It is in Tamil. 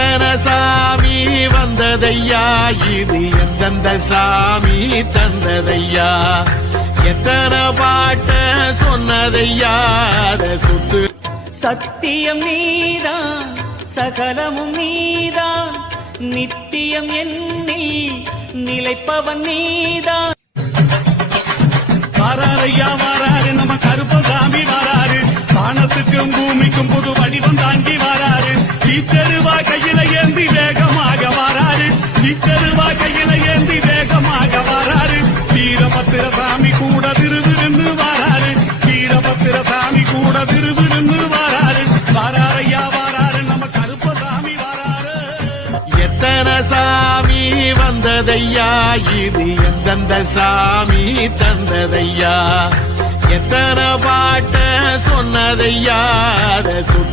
எத்தனை சாமி வந்ததையா, இது எந்தெந்த சாமி தந்ததையா, எத்தனை பாட்ட சொன்னதையா, அதை சுத்து. சத்தியம் நீதான், சகலமும் நீதான், நித்தியம் என்னில் நிலைப்பவன் நீதான். வாராரையா வாராரு, நம்ம கருப்பசாமி வாராரு, வானத்துக்கும் பூமிக்கும் புது வடிவம் தாண்டி வாராரு. தீச்சருவா கையில ஏந்தி வேகமாக வாராரு, தீச்சருவா கையில ஏந்தி வேகமாக வாராரு. வீரபத்திர சாமி கூட விருவிருந்து வாராரு, வீரபத்திர சாமி கூட விருவிருந்து வாராரு. வாராரையா வாராரு, நம்ம கருப்பசாமி வாராரு. எத்தனை சாமி வந்ததையா, இது எந்தெந்த சாமி தந்ததையா, எத்தனை பாட்ட சொன்னதையா, அதை சுத்து.